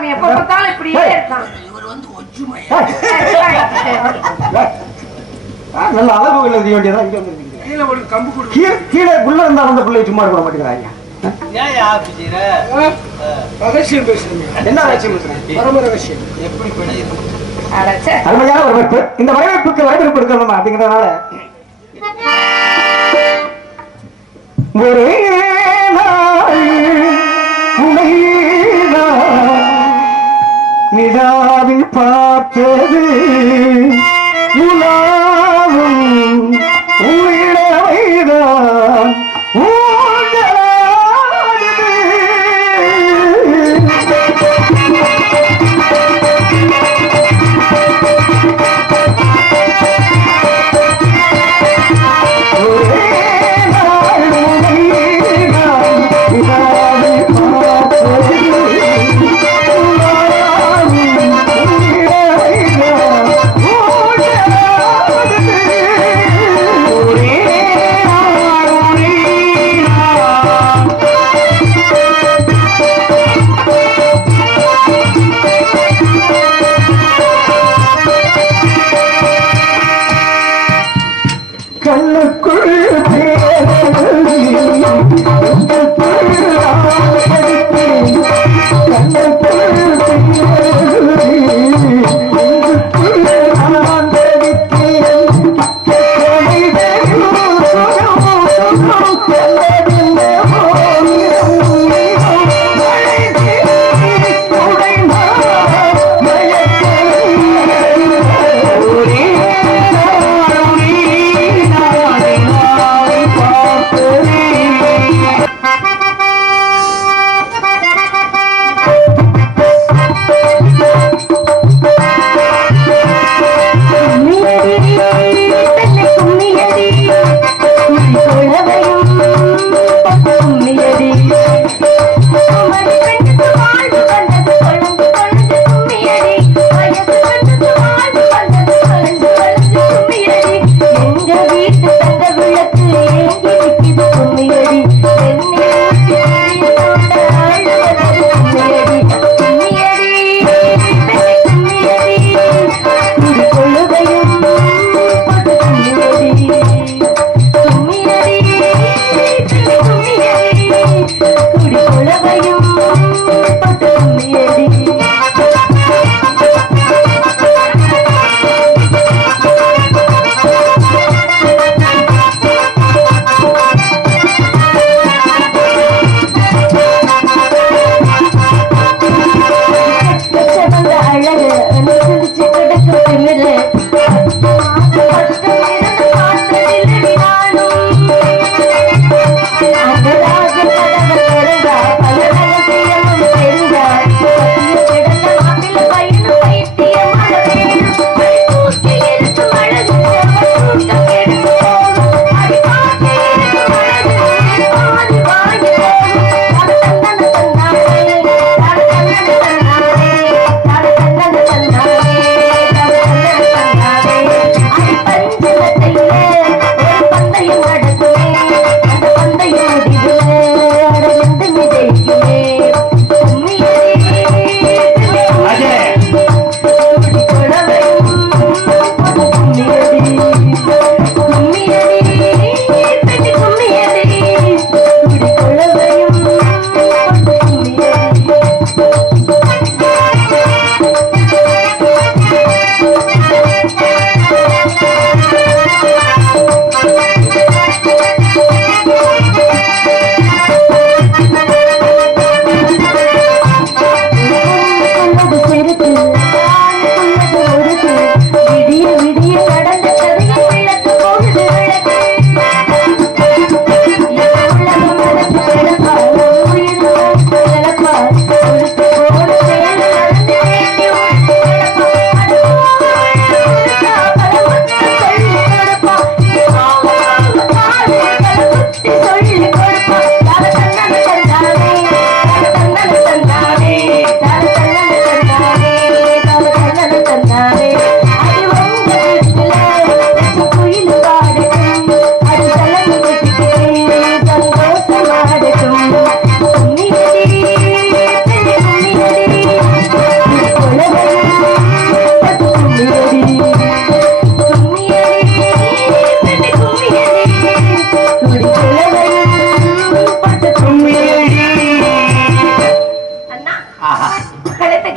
அவன் எப்ப பார்த்தாலும் இப்படியே இருக்கான். இவர் வந்து நல்ல அளவு இல்லை செய்ய வேண்டியதா? இங்க வந்து. கீழே ஒரு கம்பு கொடு. கீழே கீழே உள்ள இருந்தா வந்த பிள்ளை சும்மா இருக்க மாட்டேங்கிறாங்க. ரகசியம் பேசுறீங்க. என்ன பேசுறேன் பரம ரகசியம். எப்படி அடச்சே. அருமையான வரவேற்பு இந்த வரவேற்புக்கு வரவேற்பு எடுக்கணுமா அப்படிங்கிறதுனால. ஒரே da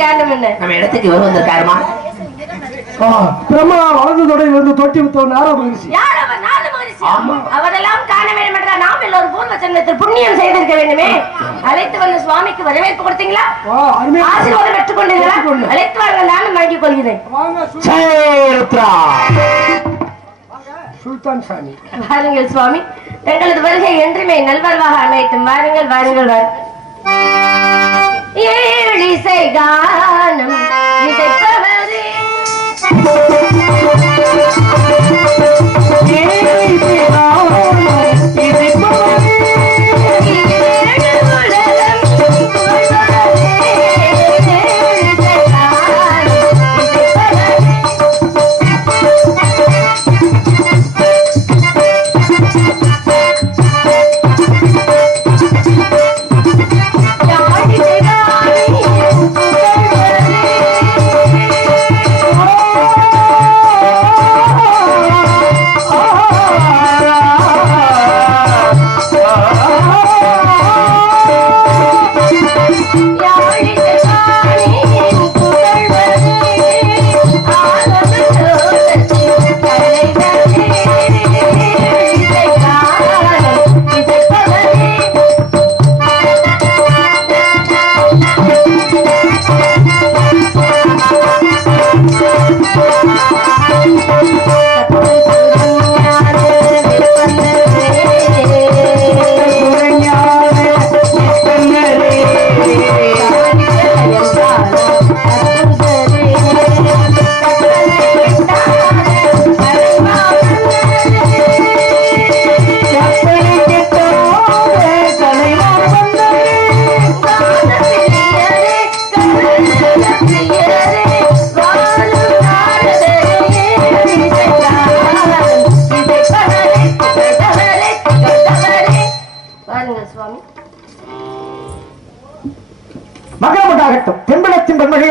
காரணம் என்ன நம்ம இடத்துக்கு இவர் வந்திருக்காருமா? ஆ, பிரம்மா வலது தொடையில் இருந்து தொட்டி வித்த நாரா மகிழ்ச்சி யார் அவர்? நாலு மகரிஷி. ஆமா. அவரெல்லாம் காண வேண்டும் என்றால் நாம் எல்லோரும் பூர்வ ஜென்மத்தில் புண்ணியம் செய்திருக்க வேண்டுமே. அழைத்து வந்த சுவாமிக்கு வரவேற்பு கொடுத்தீங்களா? ஆசீர்வாதம் பெற்றுக் பெற்றுக்கொண்டேன். அழைத்து வாருங்கள் நானும் வாங்கிக் கொள்கிறேன். வாங்க சுல்தான் சாமி. வாருங்கள் சுவாமி. எங்களது வருகை என்றுமே நல்வரவாக அமையட்டும். வாருங்கள் வாருங்கள் வாருங்கள். ஏழிசை கானம் இசைப்பவரே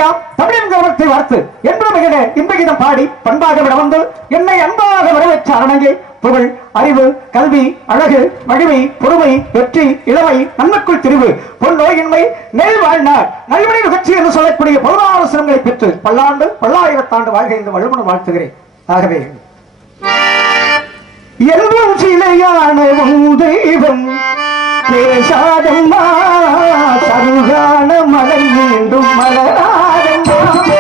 தென்பிடத்தின் தமிழின் கௌரவத்தை வார்த்து என்று மகிழ இன்பகிதம் பாடி பண்பாக விட வந்து என்னை அன்பாக வரவேற்ற அரணங்கே புகழ் அறிவு கல்வி அழகு மகிமை பொறுமை வெற்றி இளமை நன்மைக்குள் திரிவு பொன் நோயின்மை நெல் வாழ்நாள் நல்வழி நிகழ்ச்சி என்று சொல்லக்கூடிய பதினாறு சிரமங்களை பெற்று பல்லாண்டு பல்லாயிரத்தாண்டு வாழ்க என்று வள்ளுவன் வாழ்த்துகிறேன். ஆகவே என்றும் சிலையான தெய்வம் பேசாதம்மா சருகான மலர் மீண்டும் மலரா என்றும்